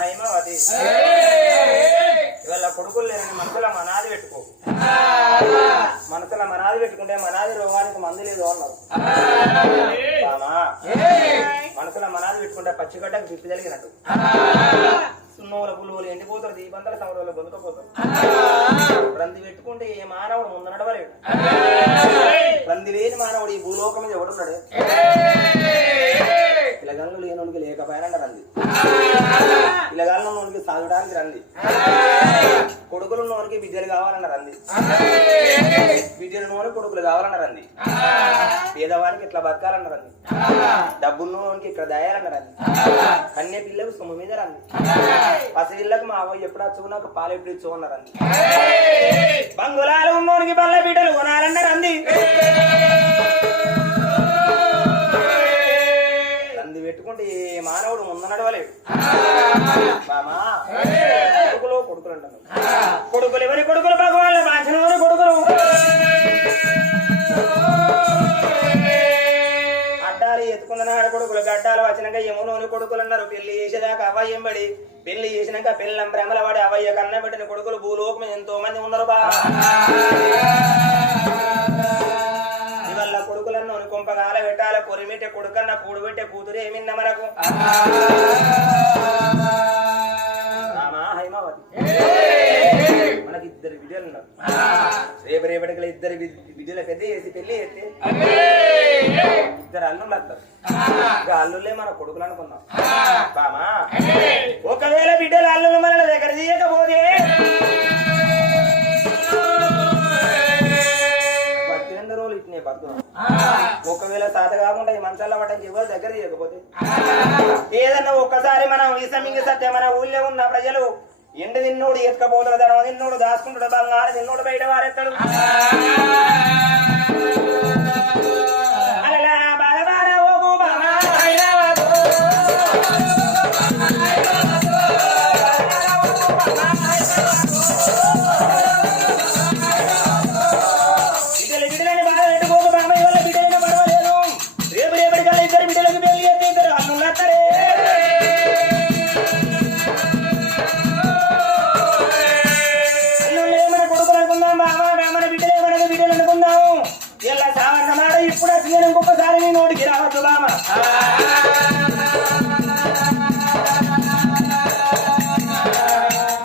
హైమావతి ఇవాళ కొడుకులు లేని మనసులో మనాది పెట్టుకో. మనసులో మనాది పెట్టుకుంటే మనాది రోగానికి మందు లేదు అన్నారు. మనసులో మనాది పెట్టుకుంటే పచ్చిగడ్డకు తిప్పి జరిగినట్టు సున్నోల పులువలు ఎండిపోతారు, దీపంతల సమరంలో బతుకపోతారు. రంది పెట్టుకుంటే ఏ మానవుడు ముందు నడవలేడు. రంది లేని మానవుడు ఈ భూలోకం మీద ఎవడున్నాడు? పిల్లగాళ్ళు లేనోనికి లేకపోయినా రంది, పిల్లగాళ్ళకి సాగడానికి రంది, కొడుకులున్నోనికి బిడ్డలు కావాలన్న రంది, బిడ్డలున్నోని కొడుకులు కావాలన్న రంది, పేదవానికి ఇట్లా బతకాలన్న రంది, డబ్బున్నోనికి ఇక్కడ దయాలన్న రంది, కన్య పిల్లకు సొమ్ము మీద రంది, పసిపిల్లకు మా అవ్వ ఎప్పుడు వచ్చుకు నాకు పాలు ఎప్పుడు ఇచ్చు అన్న రంది, బంగులాలు ఉన్నోనికి బల్ల బిడ్డలు కొనాలన్న రంది. పెట్టుకుంటే ఏ మానవుడు ముందు నడవలేడు. మామా కొడుకులు కొడుకులు అంటాను. కొడుకులు ఎవరి కొడుకులు? భగవాన్ల బాధ్యత కొడుకులు. అడ్డాలు ఎత్తుకున్నాడు కొడుకులు, గడ్డాలు వచ్చినాక యమునోని కొడుకులు అన్నారు. పెళ్లి చేసేదాకా అవ్వయ్యం పడి, పెళ్లి చేసినాక పెళ్ళం భ్రమల పడి అవ్వయ్య కన్న పెట్టిన కొడుకులు భూలోకం ఎంతో మంది ఉన్నారు. బా కొడుకులన్న కొంపగాల పెట్టాల కొరిమిట్టే కొడుకన్న కూడు పెట్టే కూతురు ఏమిన్న మనకు. హైమావతి మనకి ఇద్దరు బిడ్డలు ఉన్నారు. రేపటికి ఇద్దరు బిడ్డల పెద్ద చేసి పెళ్లి చేస్తే ఇద్దరు అల్లుళ్ళు వస్తారు. ఇక అల్లుళ్ళే మన కొడుకులు అనుకుందాం. బామా ఒకవేళ బిడ్డలు అల్లుళ్ళు మన దగ్గర తీయకపోతే ఒకవేళ తాత కాకుండా ఈ మంచాల్లో పట్టడానికి ఎవరు దగ్గర చేయకపోతే ఏదన్నా ఒక్కసారి మనం విసమింగి సత్య మన ఊళ్ళో ఉన్న ప్రజలు ఎండ తిన్నోడు ఎత్తుకపోతాడు, ధనం తిన్నోడు దాచుకుంటాడు, బంగారు తిన్నోడు బయట వారెత్తాడు. అలా బాధ ఓకు బాగా ఇంకొకసారి నీ నోటికి రావద్దు. బామ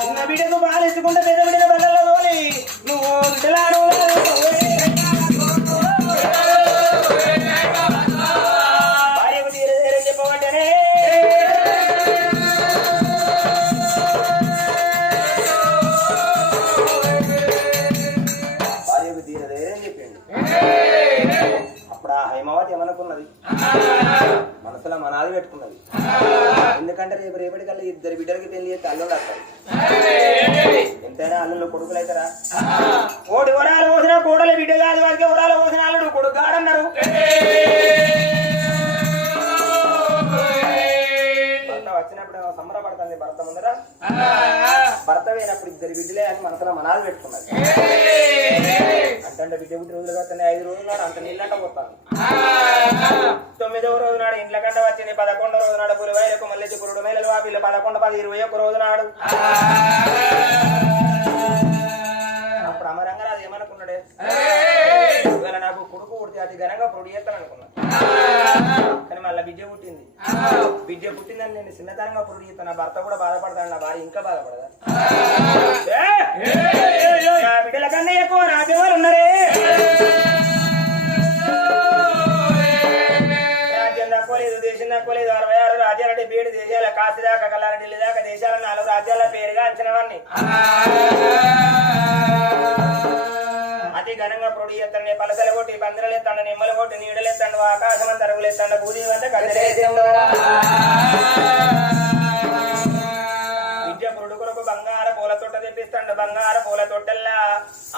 చిన్న బిడ్డకు పాలించుకుంటే పెద్ద బిడ్డ బళ్ళలో తోలి నువ్వు బిడ్డలాడు భార్యకు తీరేదేరని చెప్పబట్టనే భార్యకు తీరేదేరని చెప్పిండు. హైమావతి ఏమనుకున్నది? మనసులో మనాది పెట్టుకున్నది. ఎందుకంటే రేపటికల్లా ఇద్దరు బిడ్డలకి పెళ్లి చేస్తే అల్లుళ్ళు వస్తారు. ఎంతైనా అల్లుళ్ళు కొడుకులు అవుతారా? కోడి వరాలు పోసిన కోడలు బిడ్డ కాదు, వారికి వరాలు పోసిన అల్లుడు కొడుకు కాడన్నారు. భర్త వచ్చినప్పుడు సంబరపడుతుంది. భర్త ముందర భర్త పోయినప్పుడు ఇద్దరు బిడ్డలే అని మనసులో మనాలు పెట్టుకున్నది. అంటే బిడ్డ పుట్టి రోజులు వస్తాయి, 5 రోజులు నాడు అంత నీళ్ళంట పోతాను. 9వ రోజు నాడు ఇండ్ల కంట వచ్చింది. 11వ రోజు నాడు పులివాయిలకు మళ్ళీ పురుడు మేళలు ఆ పిల్ల 11, 10, 21 రోజు నాడు. అప్పుడు అమరంగరాజు ఏమనుకున్నాడే? ఇవాళ నాకు కొడుకు పుడితే అతి ఘనంగా పొడి చేస్తాను అనుకున్నాను. కానీ మళ్ళీ బిడ్డ పుట్టింది. బిడ్డ పుట్టిందని నేను చిన్నతనంగా పొడి చేస్తాను. నా భర్త కూడా బాధపడతాను, నా భార్య ఇంకా బాధపడదా? నా బిడ్డల కన్నా ఎక్కువ రాజ్యవాళ్ళు ఉన్నారే. రాజ్యం తక్కువలేదు, దేశం తక్కువలేదు. 66 రాజ్యాలు, 77 దేశాల, కాశీ దాకా కల్లార ఢిల్లీ దాకా దేశాల 4 రాజ్యాల పేరుగా అంచనవన్నీ అతి ఘనంగా పొడి ఎత్తండి. పలసలు కొట్టి పందిరలు ఎత్తండి, నిమ్మలు కొట్టి నీడలు ఎత్తండి, ఆకాశం అంత అరుగులు ఎత్తండి, భూది అంతా కదిలేసిండు. విద్య పురుడు కొరకు బంగార పూల తొట్ట తెప్పిస్తాడు. బంగార పూల తొట్టెల్లా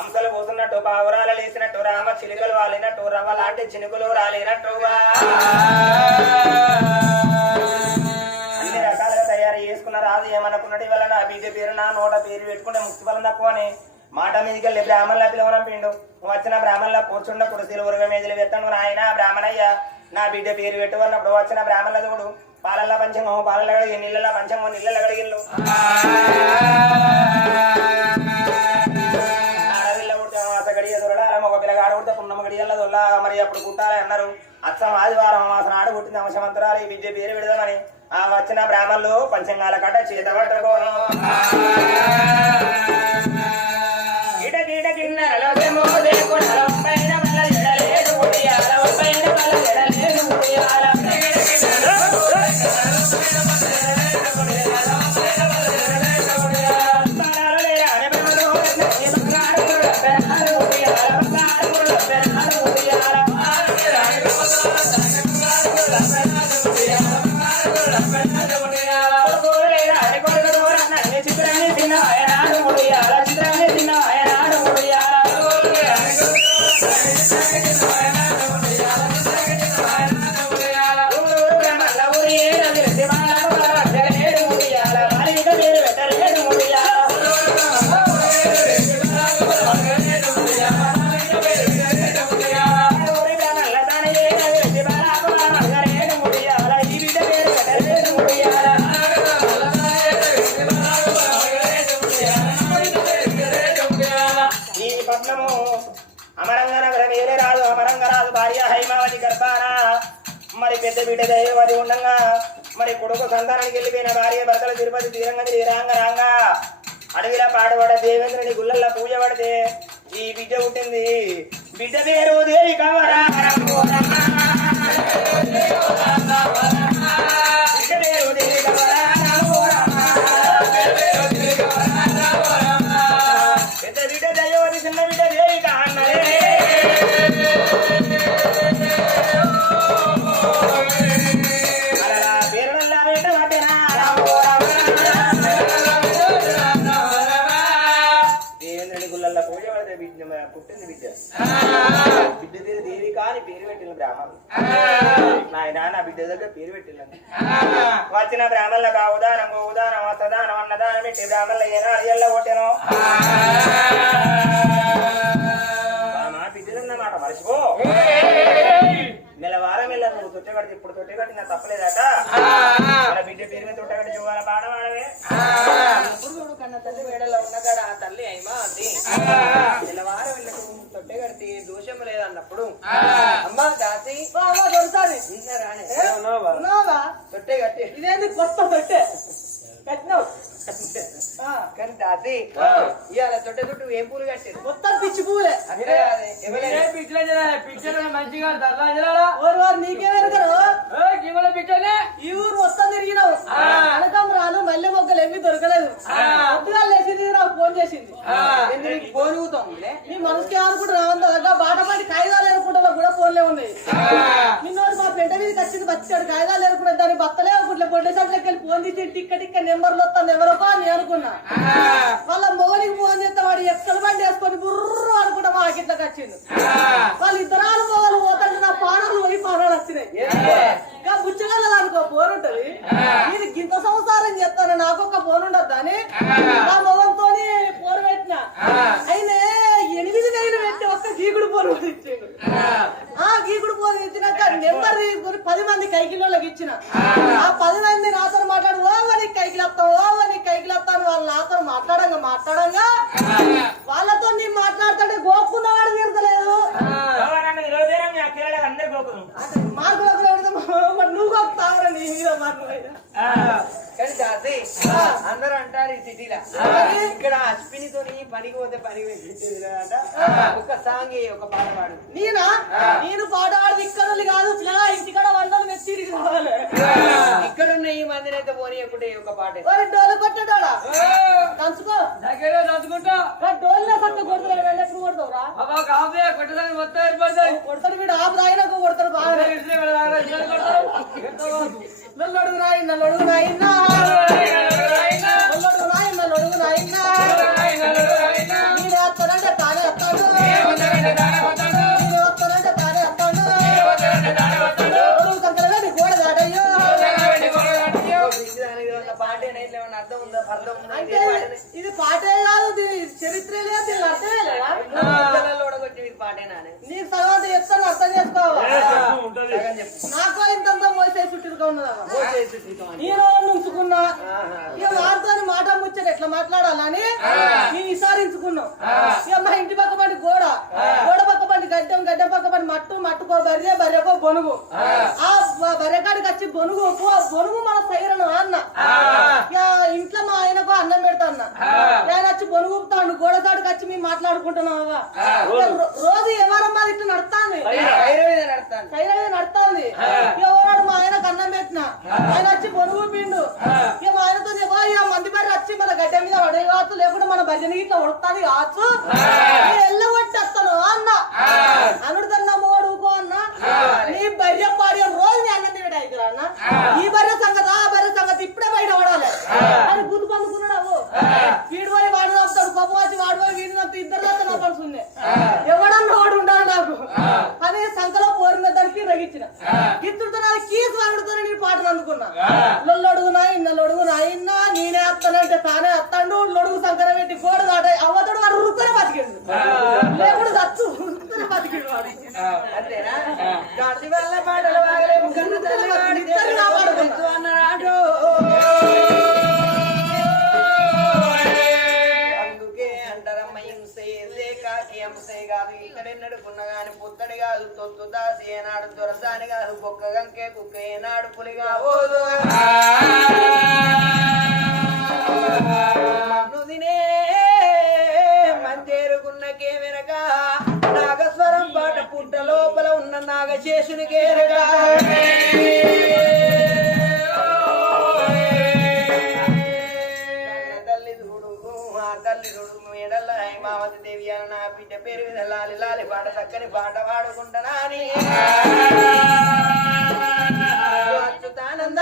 అంశలు పోతున్నట్టు, పావురాలు లేసినట్టు, రామ చిలుకలు వాలినట్టు, రవ్వ లాంటి చినుకులు రాలినట్టుగా అన్ని రకాలుగా తయారు చేసుకున్న రాజు ఏమనుకున్నట్టు ఇవాళ నా బిడ్డ పేరు నా నోట పేరు పెట్టుకుంటే ముక్తి ఫలం తక్కువ అని మాట మీదకి వెళ్ళి బ్రాహ్మణుల పిలవనంపిండు. వచ్చిన బ్రాహ్మణుల కూర్చున్న కుర్చీలు ఉరగ మేజలు వెత్తాను. నాయన బ్రాహ్మణయ్య నా బిడ్డ పేరు పెట్టు అన్నప్పుడు వచ్చిన బ్రాహ్మణుల తోడు పాలల్ల పంచమో పాలల్ల కడిగి నీళ్ళ పంచమో నీళ్ళ కడిగిళ్ళు ఆడవిల్ల ఉడితే మాస గడియ దొరడాల ఒక పిల్లగాడు ఉడితే పున్నమ్మ గడియల్ల దొల్లా మరి అప్పుడు కుట్టాలి అన్నారు అచ్చం ఆదివారం మాసం ఆడ పుట్టింది అంశమంతరాలు ఈ విద్య పేరు పెడదామని ఆ వచ్చిన బ్రాహ్మణులు పంచంగాల కట్ట చేత పట్టుకోను గిట గిట గిన్నెలలో పైన వల్ల ఎడలేదు ఉడియాల పైన వల్ల ఎడలేదు ఉడియాల మరి పెద్ద బిడ్డ దైవది ఉండగా మరి కొడుకు సంతానానికి వెళ్ళిపోయిన భార్య భర్తల తిరుపతి తీరంగా రాంగ రాంగా అడవిలా పాడుపడ దేవేంద్రుని గుళ్ళల్లో పూజ పడితే ఈ బిడ్డ పుట్టింది బిడ్డ పేరు దేవి కవరా బిడ్డ పేరు దేవి కవరా పెద్ద బిడ్డ దైవది చిన్న బిడ్డ దేవి కాన్నరే పుట్టింది బిడ్డ బిడ్డ పేరు దేవి కాని పేరు పెట్టిన బ్రాహ్మణులు నాయన నా బిడ్డ దగ్గర పేరు పెట్టింది వచ్చిన బ్రాహ్మణులకు ఉదానం ఉదానం వస్తదానం అన్నదానం పెట్టి బ్రాహ్మణులు ఏనా అడియల్లో కొట్టాను మా బిడ్డలన్నమాట మర్చిపో నెలవారం వెళ్ళాను నువ్వు తొట్టె కడితే ఇప్పుడు తొట్టె కట్టి నా తప్పలేదట మన బిడ్డ పేరు మీద తొట్టె కట్టి చూడాలి పాడవాడవే చూడు కన్న తల్లి వేడల్లో ఉన్నగాడ ఆ తల్లి అయిమా అది నెలవారం వెళ్ళకు తొట్టె కడితే దోషం లేదన్నప్పుడు అమ్మా దాసి దొరుకుతాది తొట్టె కట్టి ఇదేంది కొత్త తొట్టె కట్టినావు కానీ దాసి ఇవాళ తొట్టె చుట్టూ ఏం పూలు కట్టారు మొత్తం పిచ్చి పూలే మంచిగా ఈ ఊరు మొత్తం తిరిగినావు అనకంబరాలు మల్లె మొగ్గలు ఏమి దొరకలేదు పొద్దుగా లేచింది నాకు ఫోన్ చేసింది ఫోన్ చూతాం నీ మనసుకి అనుకుంటూ రావంతా బాట పడి కాయిదాలు అనుకుంటా కూడా ఫోన్లే ఉన్నాయి నిన్న మా పెంట మీదకి వచ్చింది వచ్చాడు కాయిదాలు అనుకుంటా దాని బత్తలే అనుకుంటా పొడ్డే సట్లకి వెళ్ళి ఫోన్ తీసి టిక్క నెంబర్లు వస్తాను ఎవరో అని అనుకున్నా వాళ్ళ మొగలికి ఫోన్ చేస్తే వాడు ఎక్కల బండి వేసుకొని బుర్రు అనుకుంటా మా గిట్లకి వచ్చింది వాళ్ళు ఇద్దరాలు మొగలు పోతాంటే నా పానాలు పోయి పానాలు వచ్చినాయి బుచ్చగలదు అనుకో ఫోన్ ఉంటది ఇది గింత సంసారం చేస్తాను నాకు ఒక ఫోన్ ఉండద్దు అని నా మొగంతో ఫోన్ పెట్టిన అయినా 8 నెలలు పెట్టి ఒక్క గీకుడు ఫోన్ ఇచ్చిండు ఆ గీకుడు ఫోన్ ఇచ్చినాక నెంబర్ 10 మంది కైకిలోకి ఇచ్చిన ఆ 10 మంది నాతో మాట్లాడు నీకు కైకిలు వస్తావు నీకు కైకిలు వస్తాను వాళ్ళు నాతో మాట్లాడంగా వాళ్ళతో నేను మాట్లాడుతుంటే గోక్కున్నవాడు తీరతలేదు మార్కులకు నువ్వు గోక్కుతావురా నీ మీద మార్కులు కానీ దాసి అందరూ అంటారు ఈ సిటీలో ఇక్కడ అశ్వినితో పనికి పోతే పని ఒక సాంగ్ ఒక పాట పాడు నేను పాట పాడి ఇక్కడ కాదు ఇంటికాడ వందలు మెచ్చి రావాలి ఇక్కడ ఉన్న ఈ మందిని అయితే పోనీ ఎప్పుడు ఒక పాట డోలు కొట్టాడా దంచుకో దంచుకుంటా డోల్లో సత్త కొడతాడు ఎప్పుడు కొడతావురా కొట్టడానికి మొత్తం ఏర్పడతాయి కొడతాడు వీడు ఆపు తాగినాక కొడతాడు బాగా నల్లొడుగు రాయి నల్లొడుగు రాయినా నల్లొడుగు రాయి నల్లొడుగు రాయినా నేను వస్తానంటే తానే వస్తాడు నేను వస్తానంటే తానే వస్తాడు ఒడుగు కంకర గోడ దాటయ్యో పాటేనా అర్థం ఉందా అర్థం ఉందా అంటే ఇది పాటే కాదు, దీని చరిత్రే లేదు, దీని అర్థమే లేదా? పాటేనా నీకు తర్వాత చెప్తాను, అర్థం చేసుకోవాలి. నాకు ఇంతంతా మోసే చుట్టూగా ఉన్నదా ఈ రోజు ఉంచుకున్నా, ఇక వారితో మాట ముచ్చట ఎట్లా మాట్లాడాలని నేను విసారించుకున్నావు. ఇక మా ఇంటి పక్క పడి గోడ పక్క పడి గడ్డం పక్క పడి మట్టుకో బర్రెకో బొనుగు. ఆ బర్రెకాడికి వచ్చి బొనుగు మన సైరను అన్న. ఇక ఇంట్లో మా ఆయనకు అన్నం పెడతా అన్న, ఆయన వచ్చి బొనుగుతాడు. గోడ కాడికి వచ్చి మేము మాట్లాడుకుంటున్నావా, రోజు ఎవరమ్మా ఇట్లా నడుస్తాంది, సైరవి నడుస్తాంది. ఎవరాడు మా ఆయనకు అన్నం పెట్టిన, ఆయన వచ్చి బొనుగు పిండు. ఇక మా ఆయనతో ఇక మంది బర్రె వచ్చి మన గడ్డ మీద పడే కావచ్చు, లేకుంటే మన భజన ఇట్లా ఉడుతుంది కావచ్చు, ఎల్లగొట్టేస్తాను అన్న. అనుడుదన్నా మోడుకో అన్న, నీ బర్రె పాడి రోజు నీ అన్నం తినడు అయితే అన్న. ఈ బర్రె సంగతి ఆ బర్రె సంగతి ఇప్పుడే బయట పడాలి అని గుర్తు పందుకున్నాడు. వీడు పోయి వాడు నవ్వుతాడు, గొప్ప వచ్చి వాడు పోయి వీడు నవ్వుతూ ఇద్దరు నా పడుతుంది. ఎవడన్నా వాడు ఉండాలి నాకు అదే సంకలో పోరిన దానికి రగించిన గిత్తుడితో నాకు కీసు వాడుతూనే నేను పాటలు అందుకున్నా. లొల్లొడుగునా ఇన్నలొడుగునా ఇన్నా నేనే వస్తానంటే తానే వస్తాడు. లొడుగు సంకర పెట్టి గోడ దాట అవ్వతాడు, వాడు ఉరుకునే బతికిండు, లేకుడు దచ్చు ఉరుకునే బతికిండు వాడు. అంతేనా వల్ల పాటలు బాగలేము అన్నాడు. అందుకే అంటారమ్మ హింసే లేక హింసే కాదు. ఇతడెన్నడుకున్న గాని పుత్తడి కాదు, తొత్తు దాసి ఏనాడు దొరసాని కాదు, కుక్క గంకే కుక్క ఏనాడు పులిగా పోదు. మన్నుదినే మంతేరుకున్నకే వెనక నాగస్వరం పాట పుట్ట లోపల ఉన్న నాగశేషునికేరగా. తల్లి చూడు ఆ తల్లి చూడు మేడల్ల హైమావతి దేవి అని నా బిడ్డ పేరు మీద లాలి లాలి పాట చక్కని పాట పాడుకుంటానా అని అచ్యుతానంద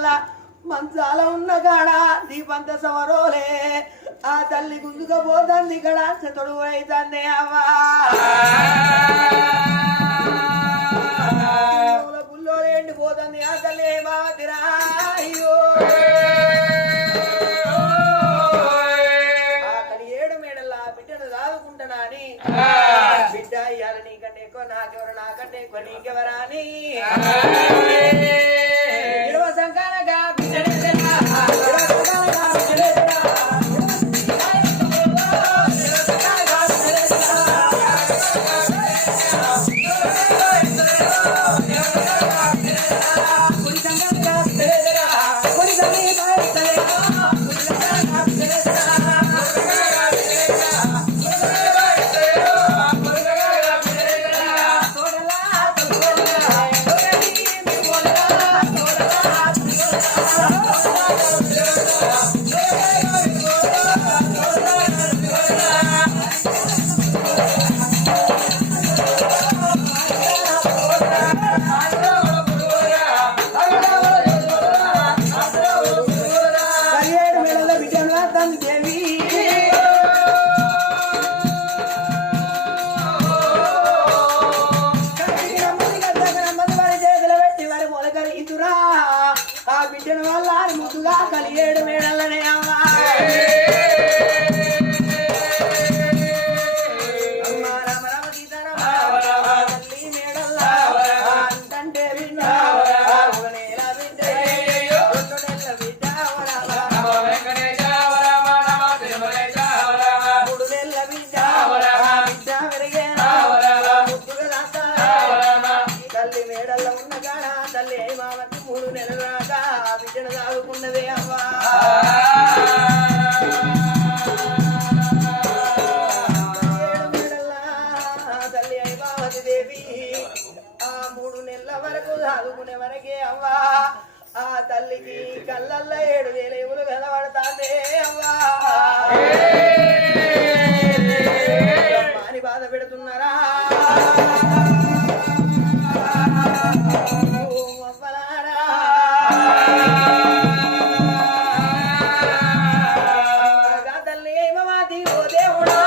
మేడల్లా మంచాల ఉన్న కాడ దీపంత సమరోలే ఆ తల్లి గుంజుకపోతుంది ఇక్కడ తొడు అవుతుంది అవ్వా పుల్లోలు ఎండిపోతుంది ఆ తల్లి ఏమావతిరా అయ్యో అక్కడ 7 మేడల్లా బిడ్డను దాదుకుంటున్నాని బిడ్డ ఇయ్యాల నీకంటే ఎక్కువ నాకెవరు నాకంటే ఎక్కువ నీకెవరా అని ఇడవ సంకానగా బిడ్డనే తల్లికి కళ్ళల్లో 7,000 ఎవులు కనబడతాందే అవ్వా మాని బాధ పెడుతున్నారా తల్లి ఏమవాది ఓ దేవుడా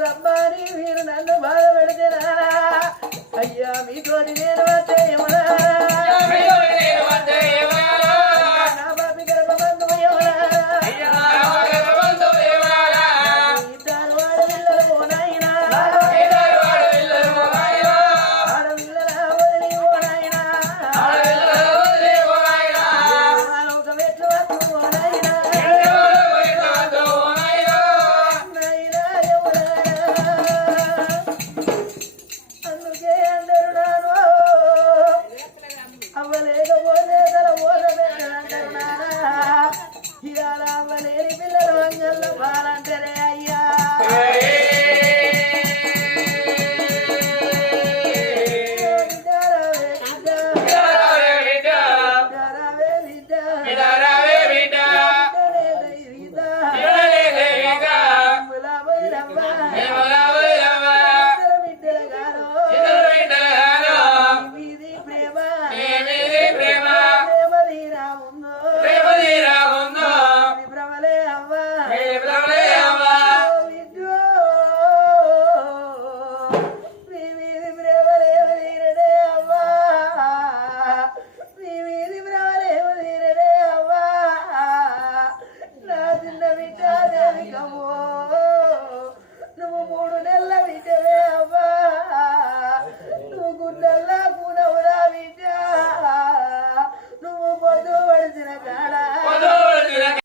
రబ్బాని మీరు నన్ను బాధ పెడితేనా అయ్యా మీతోటి నేను నా బాబి గర్భబంధు ఇద్దరు ఆడపిల్లలు ఓనాయినా ఆడపిల్లల వదిలి ఓనాయినా ఒక వెట్లు వద్దు ఓనాయినా అందుకే అందరు నాను అవ్వలేకపోతే తల ఓదబెట్టంటారు నానా ఇవాళ అవ్వలేని పిల్లలు అంగల్లో పాలంటారే అయ్యా విద్యాదేవికమో నువ్వు 3